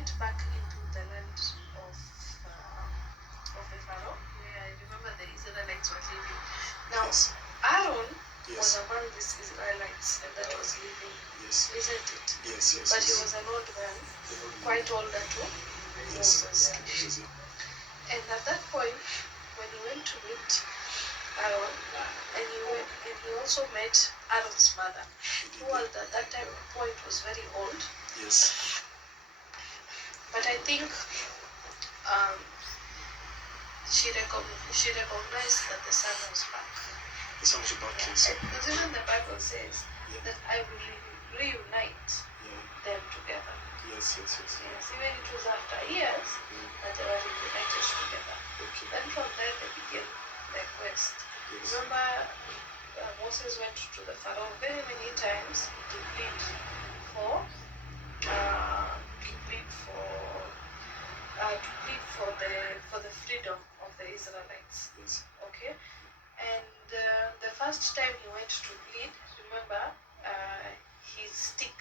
went back into the land of the Pharaoh, where I remember the Israelites were living. Now, Aaron was among these Israelites that was living, isn't it? But he was an old man, quite older to Moses. And at that point, when he went to meet Aaron, and he also met Aaron's mother, who at that point was very old. But I think she recognized that the son was back. The son was back, yes. Because even the Bible says that I will reunite them together. Yes. Even it was after years that they were reunited together. Then from there they began their quest. Remember, Moses went to the Pharaoh very many times to plead for the freedom of the Israelites. Okay, and the first time he went to plead, remember, his stick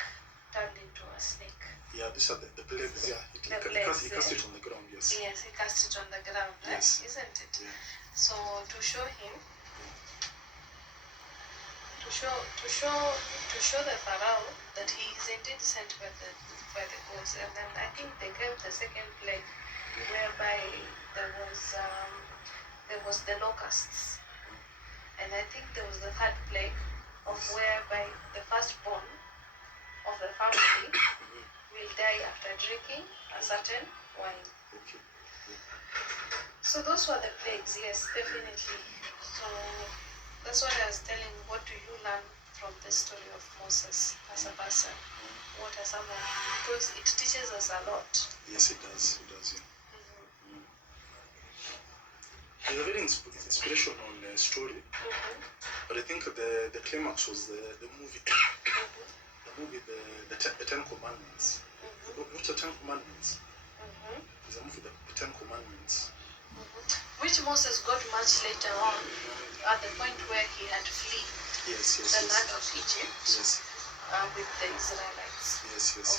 turned into a snake. Yeah, these are the plagues. Yeah, he cast it on the ground. Yes, he cast it on the ground. Right? Isn't it? Yeah. So to show him, to show the Pharaoh that he is indeed sent by the gods. And then I think they gave the second plague, whereby there was the locusts, and I think there was the third plague of whereby the firstborn of the family will die after drinking a certain wine. So those were the plagues, yes, definitely. So that's what I was telling. What do you learn from the story of Moses as a person? What are some of, because it teaches us a lot. Yes, it does. Yeah. It's a very inspirational story, but I think the climax was the movie. The movie, the Ten Commandments. What's the Ten Commandments? It's a movie, the Ten Commandments. Which Moses got much later on, at the point where he had fled the land of Egypt with the Israelites.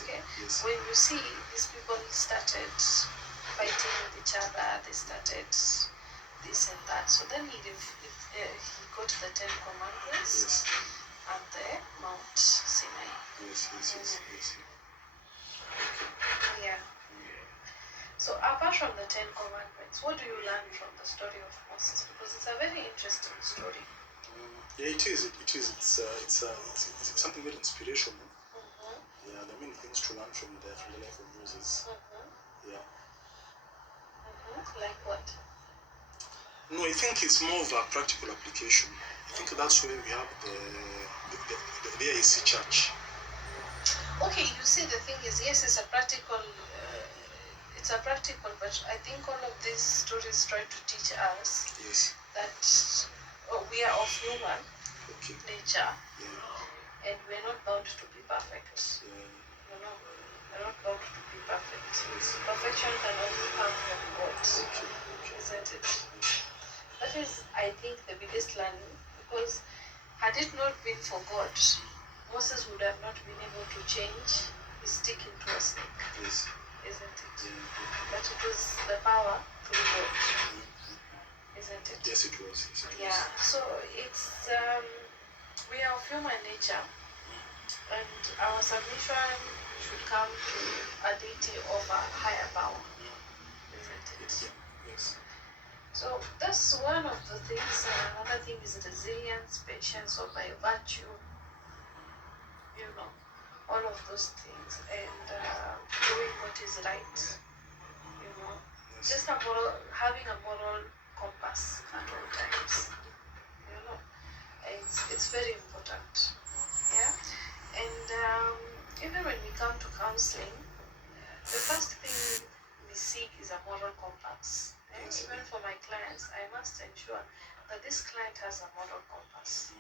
Okay. When you see these people started fighting with each other, they started this and that. So then he got the Ten Commandments at the Mount Sinai. Yeah. So apart from the Ten Commandments, what do you learn from the story of Moses? Because it's a very interesting story. Yeah, it is. It's something very inspirational. Yeah, there are many things to learn from the life of Moses. Yeah. Like what? No, I think it's more of a practical application. I think that's where we have the AIC church. Okay, you see, the thing is, yes, it's a practical, but I think all of these stories try to teach us that we are of human nature, and we're not bound to be perfect. We're not bound to be perfect. Perfection can only come from God, isn't it? That is, I think, the biggest learning, because had it not been for God, Moses would have not been able to change his stick into a snake, isn't it? But it was the power through God, isn't it? Yes, it was. Yeah, so it's, we are of human nature, and our submission should come to a deity of a higher power, isn't it? Yes. So that's one of the things. Another thing is resilience, patience, or by virtue, all of those things, and doing what is right, just having a moral compass at all times, it's very important, yeah. And even when we come to counseling, the first thing we seek is a moral compass. And even for my clients, I must ensure that this client has a moral compass.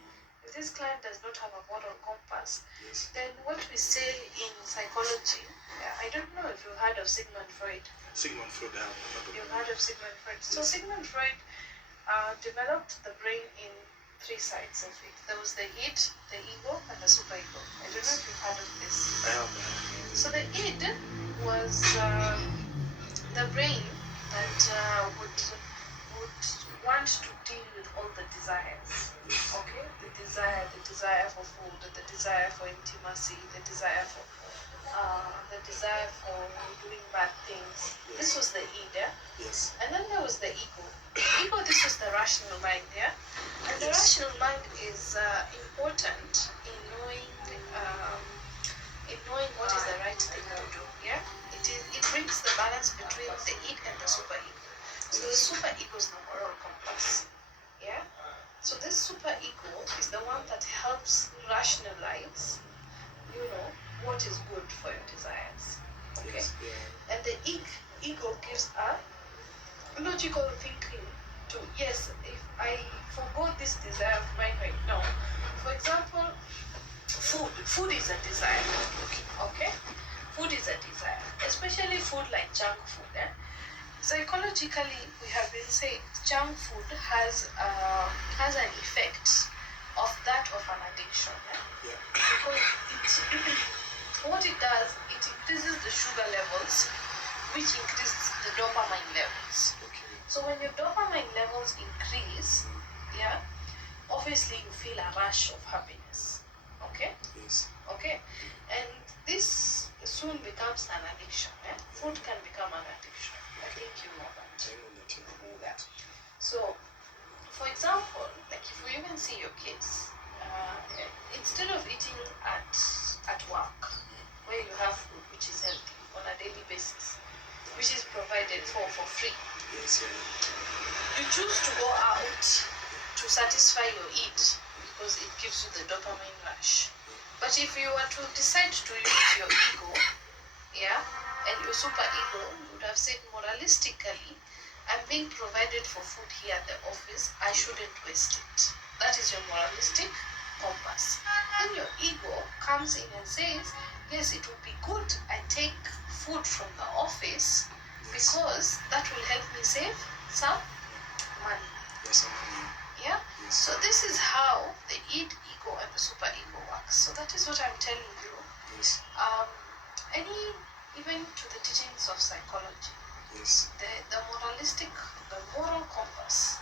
If this client does not have a moral compass, then what we say in psychology, I don't know if you've heard of Sigmund Freud. Sigmund Freud, You've heard of Sigmund Freud. So Sigmund Freud developed the brain in three sides of it. There was the id, the ego, and the superego. I don't know if you've heard of this. I have. So the id was would want to deal with all the desires. Okay? The desire for food, the desire for intimacy, the desire for doing bad things. This was the id, yeah? Yes. And then there was the ego. Ego, this was the rational mind, yeah? And the rational mind is important in knowing what is the right thing to do, yeah? It brings the balance between the id and the super ego. So the super ego is the moral compass, yeah? So this super ego is the one that helps rationalize, what is good for your desires, okay? Yes. Yeah. And the ego gives a logical thinking to, yes, if I forgo this desire of mine right now, for example, food is a desire, okay? Food is a desire, especially food like junk food. Psychologically, we have been saying junk food has an effect of that of an addiction. Yeah. Because what it does, it increases the sugar levels, which increases the dopamine levels. Okay. So when your dopamine levels increase, yeah, obviously you feel a rush of happiness. Okay? Yes. Okay? And this soon becomes an addiction. Food can become an addiction. I think you know that. I know that. So, for example, like if we even see your kids, instead of eating at work, where you have food which is healthy on a daily basis, which is provided for free, Yes, yeah. you choose to go out to satisfy your id because it gives you the dopamine rush. But if you were to decide to use your ego, yeah, and your super ego, you would have said moralistically, I'm being provided for food here at the office, I shouldn't waste it. That is your moralistic compass. Then your ego comes in and says, yes, it would be good I take food from the office because that will help me save some money. Yes, some money. Yeah? Yes. So this is how the id, ego, and the super ego works. So that is what I'm telling you. Yes. Even to the teachings of psychology, yes. the moral compass